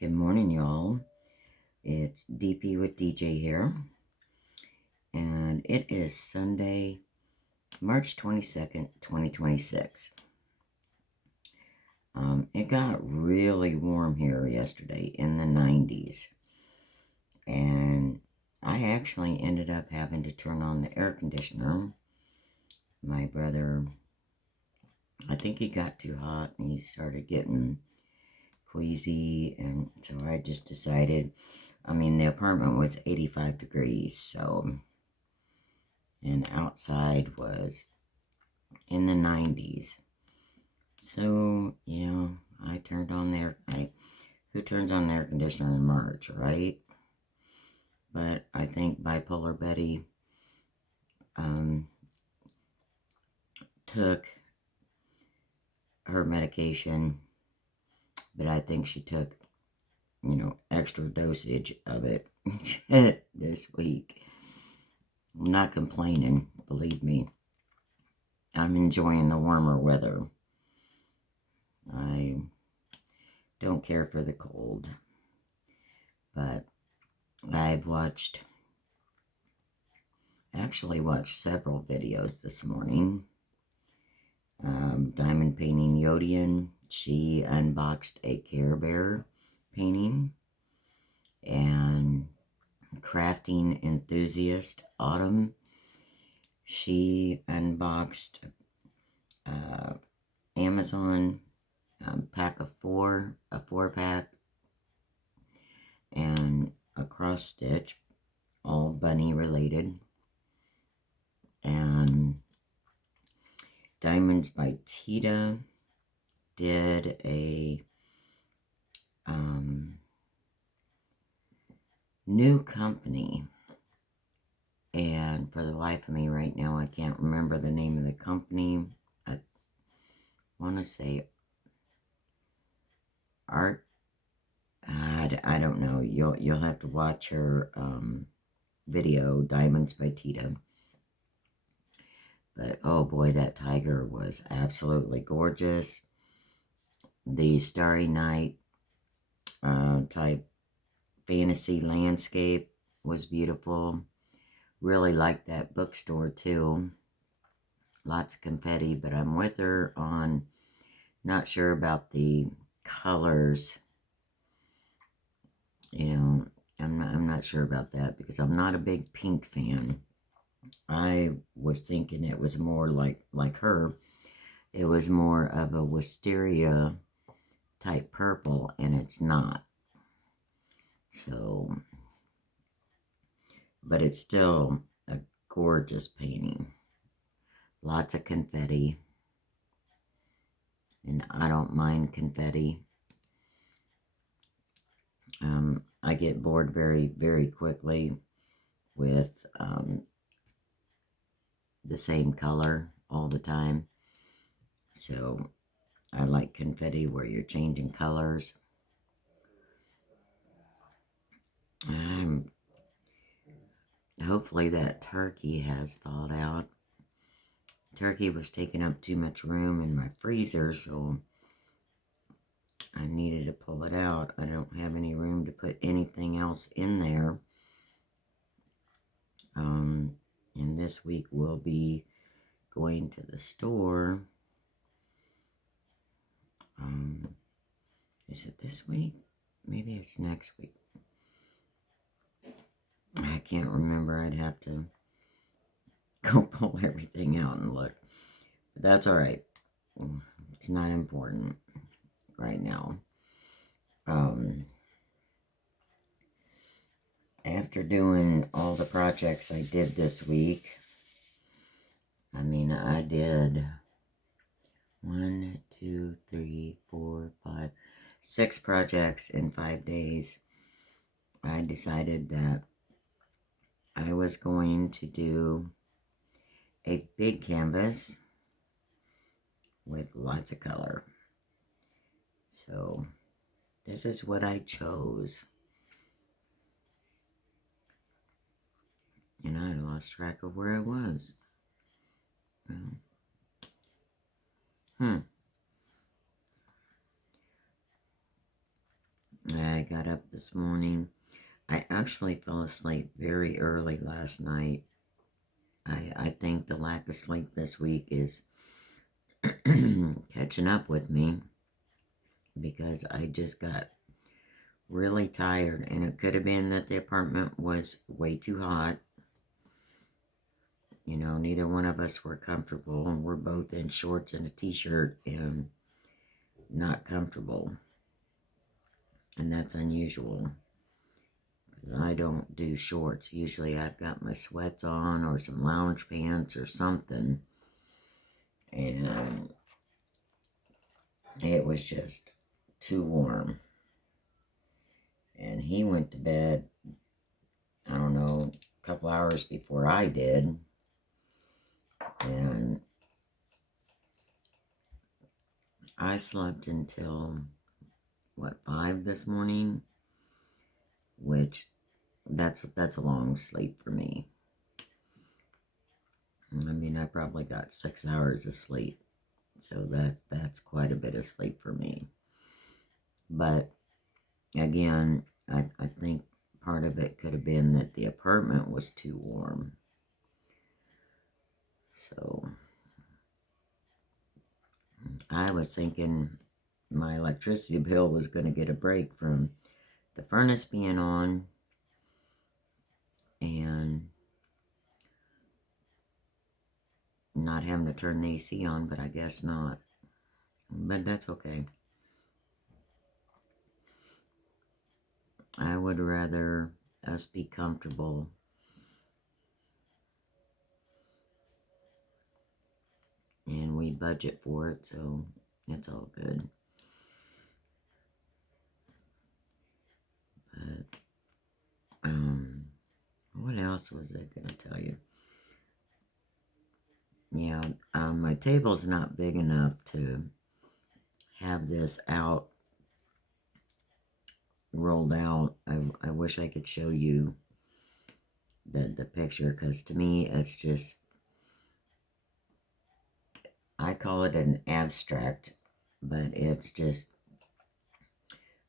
Good morning, y'all. It's DP with DJ here, and it is Sunday, March 22nd, 2026. It got really warm here yesterday in the 90s, and I actually ended up having to turn on the air conditioner. My brother, I think he got too hot and he started getting queasy, and so I just decided, the apartment was 85 degrees, and outside was in the 90s. So, I turned on who turns on the air conditioner in March, right? But I think Bipolar Betty took her medication, but I think she took, extra dosage of it this week. I'm not complaining, believe me. I'm enjoying the warmer weather. I don't care for the cold, but I've actually watched several videos this morning. Diamond Painting Yodian, she unboxed a Care Bear painting, and Crafting Enthusiast Autumn, she unboxed Amazon pack of four, a 4-pack, and a cross stitch, all bunny related. And Diamonds by Tita did a new company, and for the life of me right now I can't remember the name of the company. I want to say Art. I don't know. You'll have to watch her video, Diamonds by Tita. But oh boy, that tiger was absolutely gorgeous. The Starry Night type fantasy landscape was beautiful. Really liked that bookstore too. Lots of confetti, but I'm with her on not sure about the colors. I'm not sure about that because I'm not a big pink fan. I was thinking it was more like her. It was more of a wisteria type purple, and it's not. So, but it's still a gorgeous painting. Lots of confetti, and I don't mind confetti. I get bored very, very quickly with the same color all the time. So I like confetti where you're changing colors. Hopefully that turkey has thawed out. Turkey was taking up too much room in my freezer, so I needed to pull it out. I don't have any room to put anything else in there. And this week we'll be going to the store. Is it this week? Maybe it's next week. I can't remember. I'd have to go pull everything out and look. But that's all right. It's not important right now. After doing all the projects I did this week, I did 6 projects in 5 days. I decided that I was going to do a big canvas with lots of color. So this is what I chose. And I lost track of where I was. I got up this morning. I actually fell asleep very early last night. I think the lack of sleep this week is catching up with me because I just got really tired, and it could have been that the apartment was way too hot. You know, neither one of us were comfortable, and we're both in shorts and a t-shirt and not comfortable. And that's unusual because I don't do shorts. Usually I've got my sweats on or some lounge pants or something. And it was just too warm. And he went to bed, I don't know, a couple hours before I did. And I slept until, 5 this morning? Which, that's a long sleep for me. I mean, I probably got 6 hours of sleep. So that's quite a bit of sleep for me. But, again, I think part of it could have been that the apartment was too warm. So, I was thinking my electricity bill was going to get a break from the furnace being on and not having to turn the AC on, but I guess not. But that's okay. I would rather us be comfortable and we budget for it, so it's all good. But, what else was I going to tell you? Yeah, my table's not big enough to have this out, rolled out. I wish I could show you the picture, because to me it's just, I call it an abstract, but it's just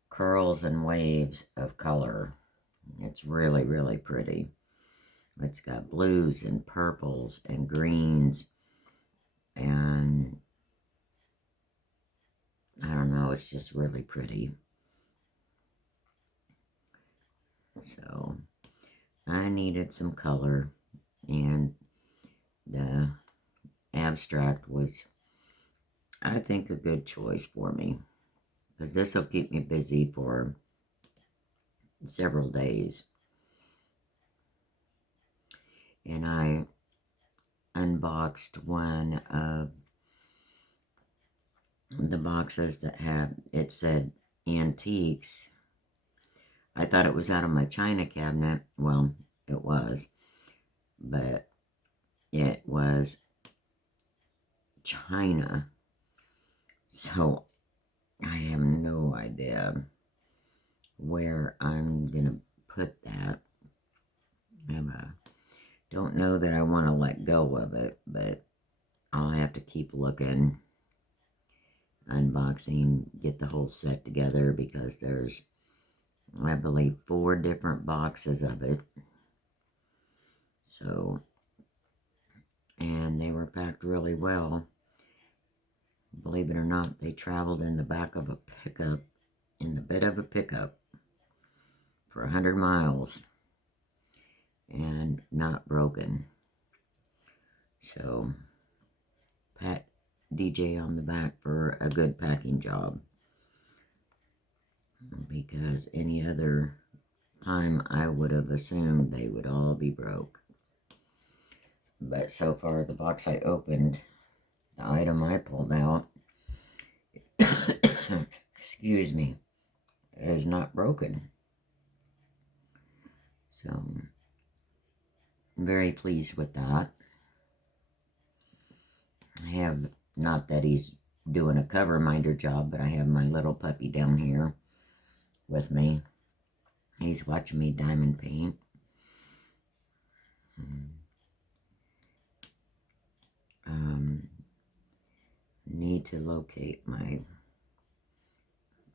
curls and waves of color. It's really, really pretty. It's got blues and purples and greens, and I don't know, it's just really pretty. So I needed some color, and the abstract was, I think, a good choice for me, because this will keep me busy for several days. And I unboxed one of the boxes that had, it said antiques. I thought it was out of my china cabinet. Well, it was, but it was China. So I have no idea where I'm gonna put that. Don't know that I want to let go of it, but I'll have to keep looking, unboxing, get the whole set together, because there's, I believe, 4 different boxes of it. So, and they were packed really well. Believe it or not, they traveled in the back of a pickup, in the bed of a pickup, for 100 miles, and not broken. So, pat DJ on the back for a good packing job, because any other time I would have assumed they would all be broke. But so far, the box I opened, the item I pulled out, excuse me, is not broken. So, I'm very pleased with that. I have, not that he's doing a cover minder job, but I have my little puppy down here with me. He's watching me diamond paint. Need to locate my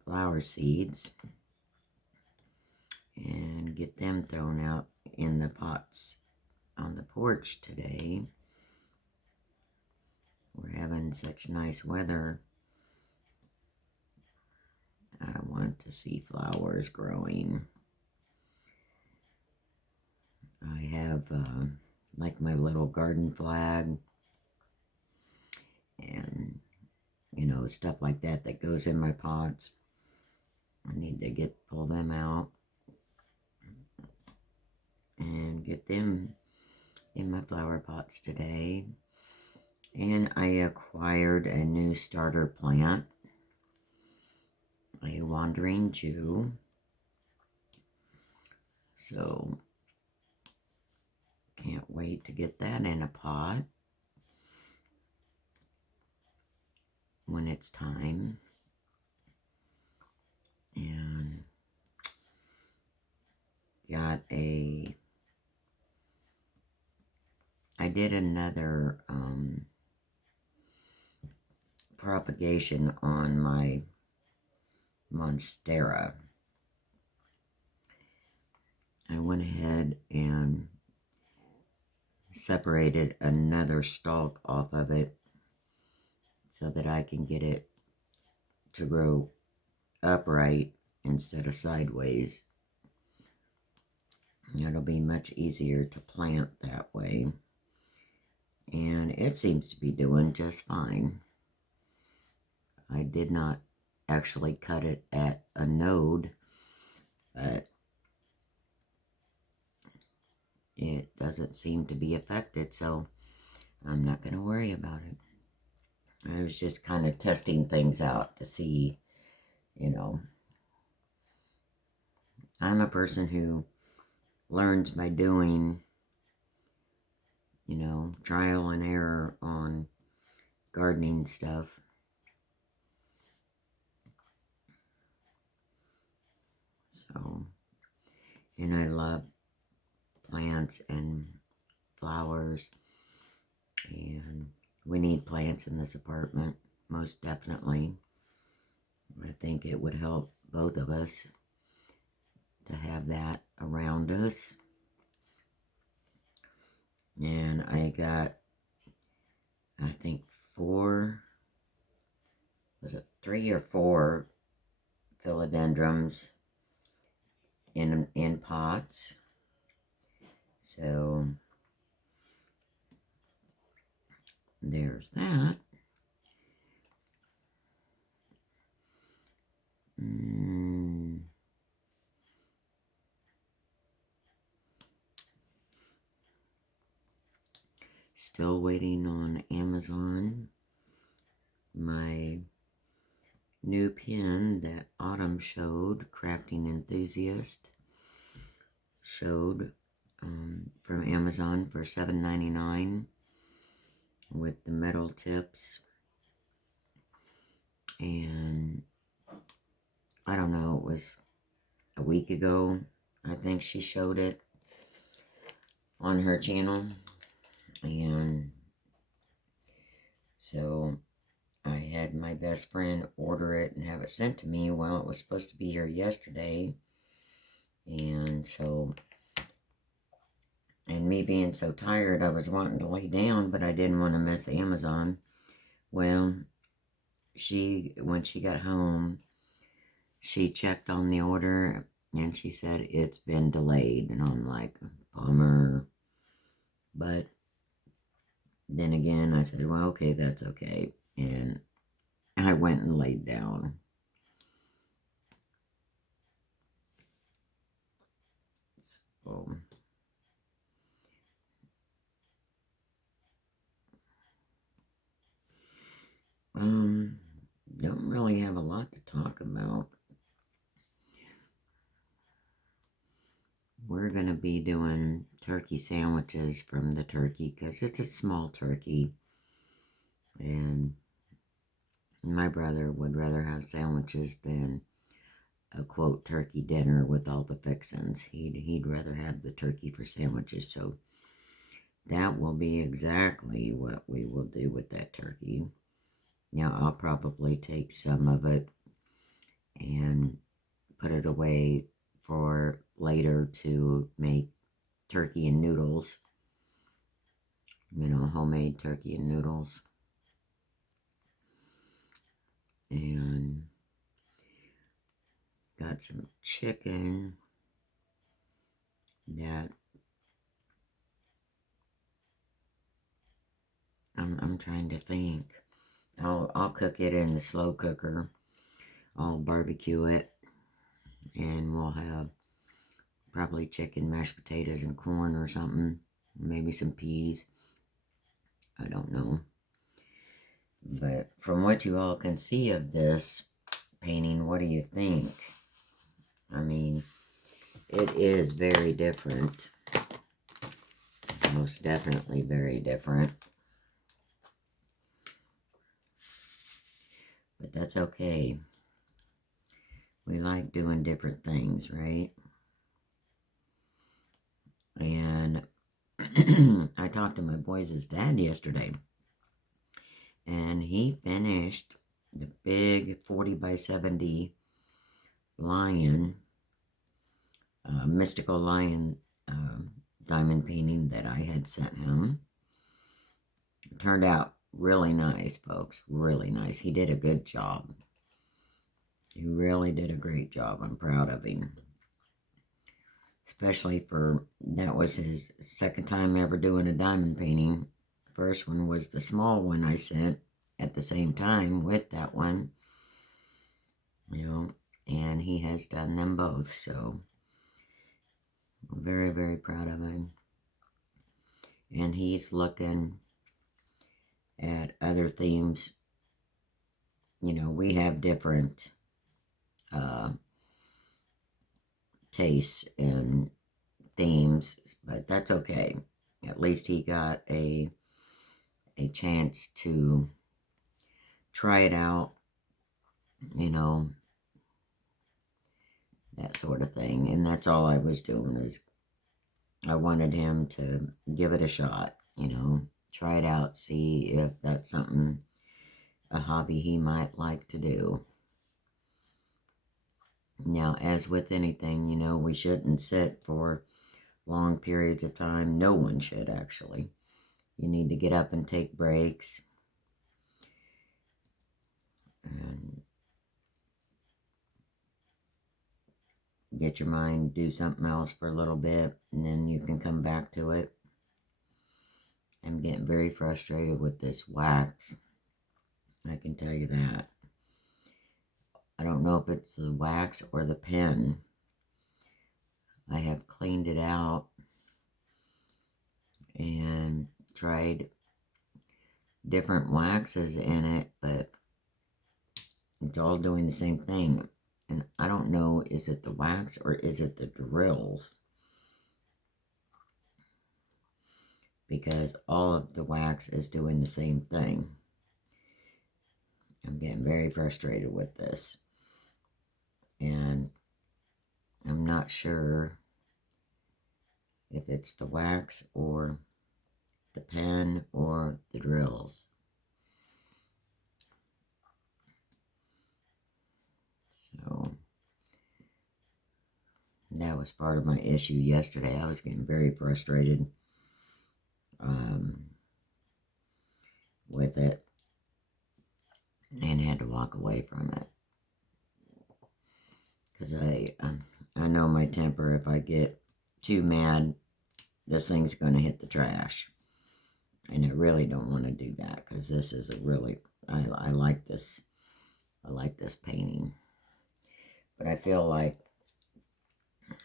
flower seeds. and get them thrown out in the pots on the porch today. We're having such nice weather. I want to see flowers growing. I have like my little garden flag and stuff like that that goes in my pots. I need to pull them out and get them in my flower pots today. And I acquired a new starter plant, a wandering Jew. So can't wait to get that in a pot when it's time. And I did another propagation on my monstera. I went ahead and separated another stalk off of it so that I can get it to grow upright instead of sideways. It'll be much easier to plant that way. And it seems to be doing just fine. I did not actually cut it at a node, but it doesn't seem to be affected, so I'm not going to worry about it. I was just kind of testing things out to see, I'm a person who learns by doing, trial and error on gardening stuff. So, and I love plants and flowers, and we need plants in this apartment, most definitely. I think it would help both of us to have that around us. And I got, I think 3 or 4 philodendrons in pots. So there's that. Still waiting on Amazon. My new pen that Autumn showed, Crafting Enthusiast, showed from Amazon for $7.99 with the metal tips. And I don't know, it was a week ago, I think she showed it on her channel. And so I had my best friend order it and have it sent to me. Well, it was supposed to be here yesterday. And so, and me being so tired, I was wanting to lay down, but I didn't want to miss Amazon. Well, when she got home, she checked on the order and she said it's been delayed. And I'm like, bummer. But then again, I said, well, okay, that's okay. And I went and laid down. So, don't really have a lot to talk about. We're going to be doing turkey sandwiches from the turkey because it's a small turkey. And my brother would rather have sandwiches than a quote turkey dinner with all the fixings. He'd rather have the turkey for sandwiches. So that will be exactly what we will do with that turkey. Now I'll probably take some of it and put it away for later to make turkey and noodles. Homemade turkey and noodles. And got some chicken that I'm trying to think. I'll cook it in the slow cooker. I'll barbecue it, and we'll have probably chicken, mashed potatoes, and corn or something. Maybe some peas. I don't know. But from what you all can see of this painting, what do you think? I mean, it is very different. Most definitely very different. But that's okay. We like doing different things, right? And I talked to my boys' dad yesterday, and he finished the big 40 by 70 lion, mystical lion diamond painting that I had sent him. It turned out really nice, folks. Really nice. He did a good job. He really did a great job. I'm proud of him. Especially that was his second time ever doing a diamond painting. First one was the small one I sent at the same time with that one. And he has done them both, so I'm very, very proud of him. And he's looking at other themes. We have different tastes and themes, but that's okay. At least he got a chance to try it out, that sort of thing. And that's all I was doing, is I wanted him to give it a shot, try it out, see if that's something, a hobby he might like to do. Now, as with anything, we shouldn't sit for long periods of time. No one should, actually. You need to get up and take breaks. And get your mind, do something else for a little bit, and then you can come back to it. I'm getting very frustrated with this wax. I can tell you that. I don't know if it's the wax or the pen. I have cleaned it out and tried different waxes in it, but it's all doing the same thing. And I don't know, is it the wax or is it the drills? Because all of the wax is doing the same thing. I'm getting very frustrated with this. And I'm not sure if it's the wax or the pen or the drills. So that was part of my issue yesterday. I was getting very frustrated with it and had to walk away from it. Because I know my temper. If I get too mad, this thing's going to hit the trash. And I really don't want to do that, because this is a really, I like this. I like this painting. But I feel like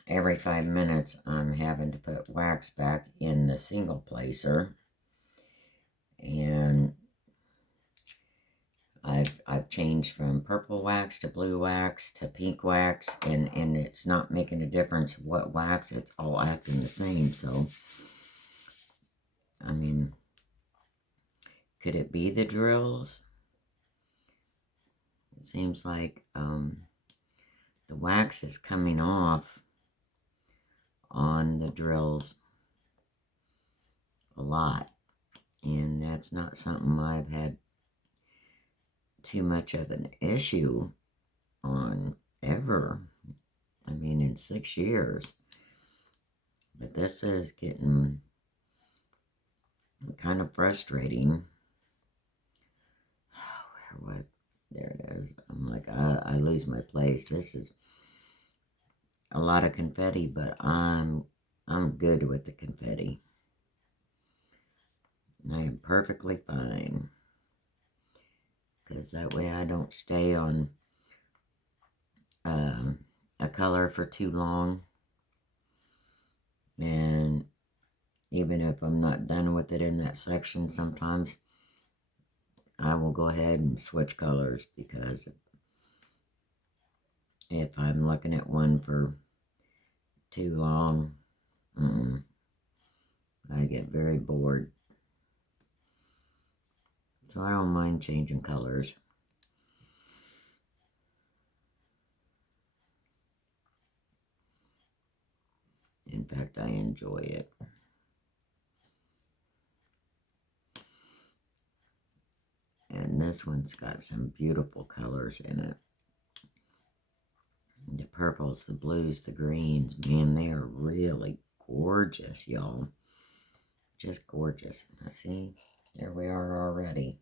every 5 minutes I'm having to put wax back in the single placer. And I've changed from purple wax to blue wax to pink wax, and it's not making a difference what wax, it's all acting the same. So, I mean, could it be the drills? It seems like the wax is coming off on the drills a lot, and that's not something I've had too much of an issue on ever. I mean, in 6 years. But this is getting kind of frustrating. What? There it is. I'm like, I lose my place. This is a lot of confetti, but I'm good with the confetti. I am perfectly fine. Because that way I don't stay on a color for too long. And even if I'm not done with it in that section, sometimes I will go ahead and switch colors, because if I'm looking at one for too long, I get very bored. So I don't mind changing colors. In fact, I enjoy it. And this one's got some beautiful colors in it. The purples, the blues, the greens, man, they are really gorgeous, y'all. Just gorgeous. Now see, there we are already.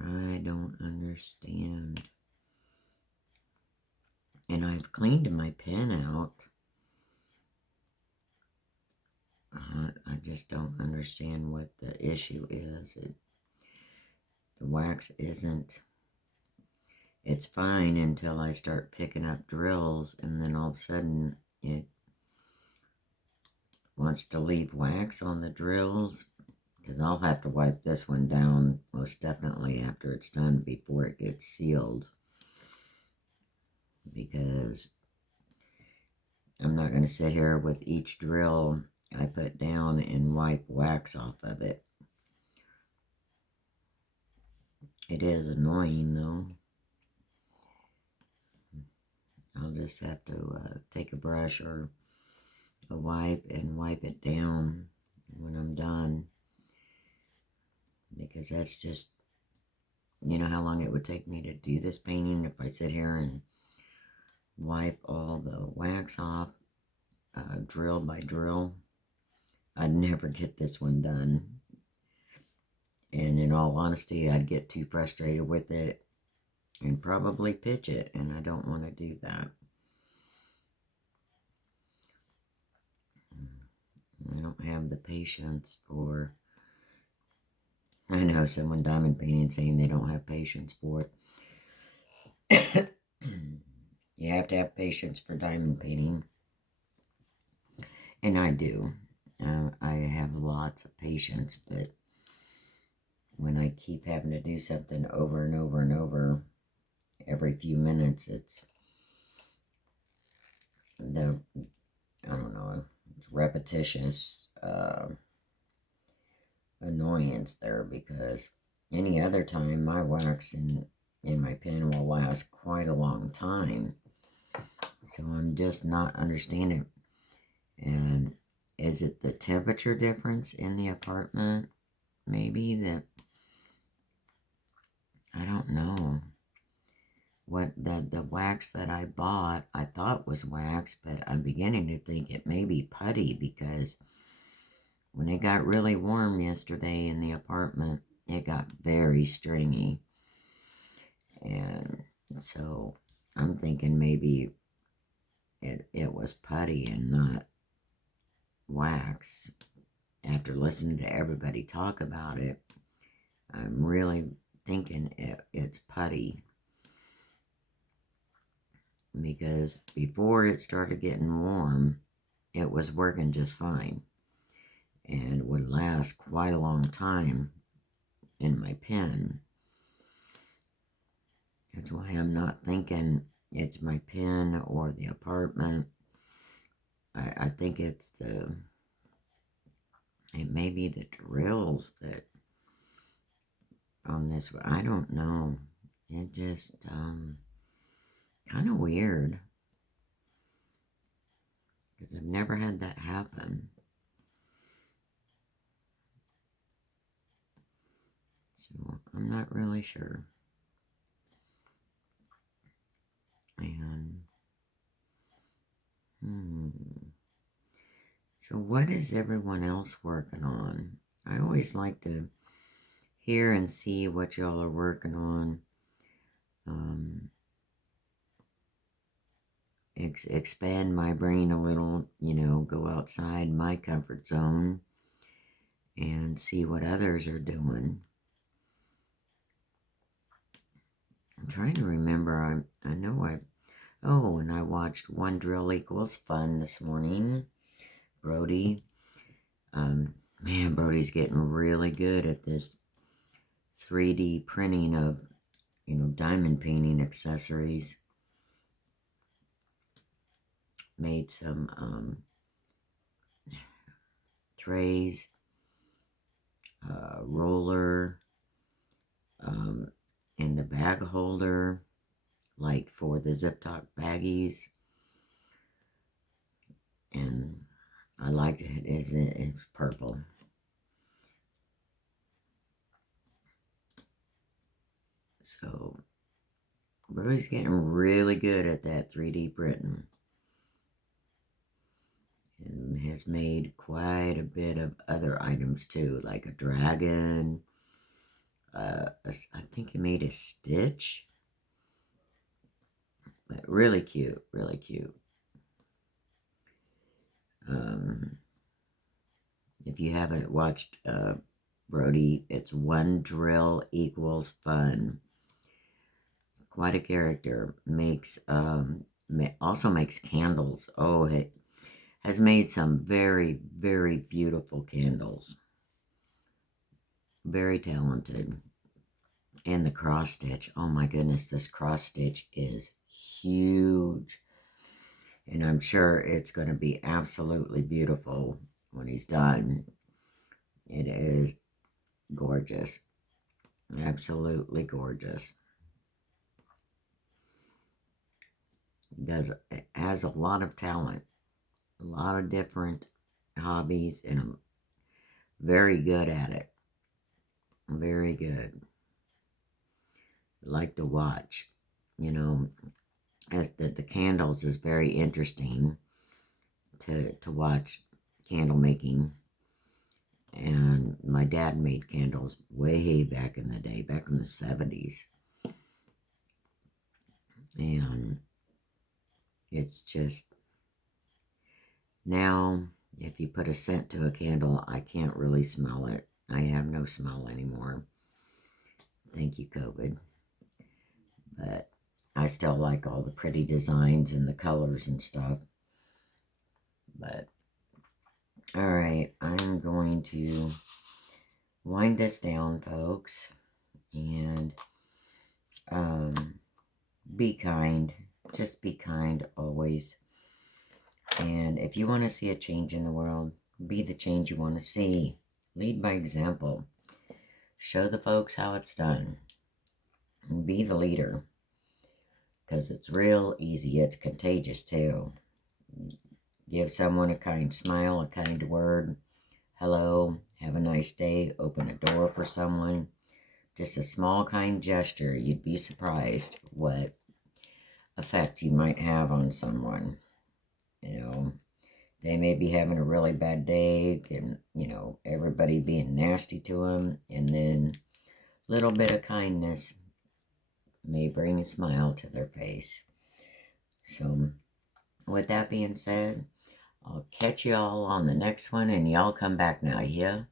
I don't understand. And I've cleaned my pen out. I just don't understand what the issue is. The wax isn't... It's fine until I start picking up drills, and then all of a sudden it wants to leave wax on the drills, because I'll have to wipe this one down most definitely after it's done, before it gets sealed, because I'm not going to sit here with each drill I put down and wipe wax off of it. It is annoying though. I'll just have to take a brush or a wipe and wipe it down when I'm done, because that's just, you know how long it would take me to do this painting if I sit here and wipe all the wax off drill by drill. I'd never get this one done, and in all honesty, I'd get too frustrated with it and probably pitch it, and I don't want to do that. I don't have the patience for... I know someone diamond painting saying they don't have patience for it. You have to have patience for diamond painting, and I do. I have lots of patience, but when I keep having to do something over and over and over every few minutes, it's the, I don't know, it's repetitious annoyance there, because any other time my wax in my pen will last quite a long time. So I'm just not understanding. And is it the temperature difference in the apartment? Maybe that, I don't know. What the wax that I bought, I thought was wax, but I'm beginning to think it may be putty, because when it got really warm yesterday in the apartment, it got very stringy. And so I'm thinking maybe it was putty and not wax. After listening to everybody talk about it, I'm really thinking it's putty. Because before it started getting warm, it was working just fine and would last quite a long time in my pen. That's why I'm not thinking it's my pen or the apartment. I think it may be the drills that on this, I don't know. It just kind of weird, because I've never had that happen. So I'm not really sure. And, so what is everyone else working on? I always like to hear and see what y'all are working on. Expand my brain a little, go outside my comfort zone and see what others are doing. I'm trying to remember. I know and I watched One Drill Equals Fun this morning. Brody. Man, Brody's getting really good at this 3D printing of, diamond painting accessories. Made some trays, roller, and the bag holder, like for the zip top baggies. And I liked it. It's purple. So Brody's getting really good at that 3D printing. And has made quite a bit of other items too, like a dragon. I think he made a Stitch. But really cute, really cute. If you haven't watched Brody, it's One Drill Equals Fun. Quite a character. Also makes candles. Oh, it has made some very, very beautiful candles. Very talented. And the cross stitch. Oh my goodness, this cross stitch is huge. And I'm sure it's going to be absolutely beautiful when he's done. It is gorgeous. Absolutely gorgeous. It has a lot of talent. A lot of different hobbies, and I'm very good at it. Very good. Like to watch. As the candles is very interesting to watch candle making. And my dad made candles way back in the day, back in the 70s. And it's just, now, if you put a scent to a candle, I can't really smell it. I have no smell anymore. Thank you, COVID. But I still like all the pretty designs and the colors and stuff. But, alright, I'm going to wind this down, folks. And, be kind. Just be kind always. And if you want to see a change in the world, be the change you want to see. Lead by example. Show the folks how it's done. And be the leader. Because it's real easy. It's contagious too. Give someone a kind smile, a kind word. Hello, have a nice day. Open a door for someone. Just a small kind gesture. You'd be surprised what effect you might have on someone. They may be having a really bad day, and, everybody being nasty to them, and then a little bit of kindness may bring a smile to their face. So, with that being said, I'll catch y'all on the next one, and y'all come back now, yeah?